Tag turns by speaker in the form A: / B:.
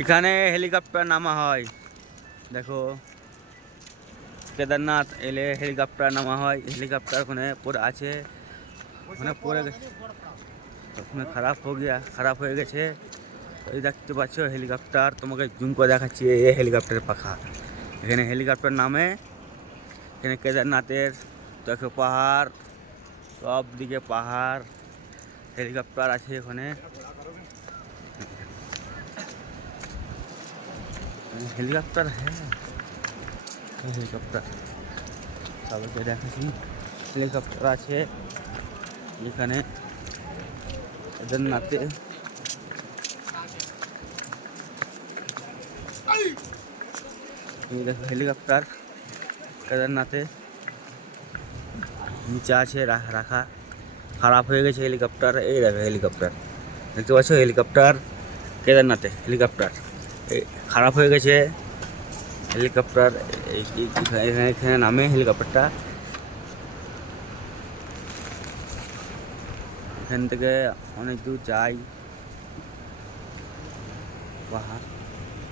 A: এখানে হেলিকপ্টার নামা হয়। দেখো, কেদারনাথ এলে হেলিকপ্টার নামা হয়। হেলিকপ্টার ওখানে পরে আছে। ওখানে পড়ে গেছে। ওখানে খারাপ হয়ে গিয়া, খারাপ হয়ে গেছে। এই দেখতে পাচ্ছ হেলিকপ্টার, তোমাকে জুম করে দেখাচ্ছি এই হেলিকপ্টারের পাখা। এখানে হেলিকপ্টার নামে, এখানে কেদারনাথের দেখো পাহাড় সব দিকে পাহাড়, হেলিকপ্টার আছে ওখানে। হেলিকপ্টার হ্যাঁ হেলিকপ্টার সবাইকে দেখাচ্ছি হেলিকপ্টার আছে এখানে কেদারনাথে এই দেখো হেলিকপ্টার কেদারনাথে নিচে আছে রা- রাখা খারাপ হয়ে গেছে হেলিকপ্টার এই দেখো হেলিকপ্টার দেখতে পাচ্ছ হেলিকপ্টার কেদারনাথে হেলিকপ্টার এই খারাপ হয়ে গেছে। হেলিকপ্টার এখানে এখানে নামে হেলিকপ্টারটা। এখান থেকে অনেক দূর যাই। পাহাড়।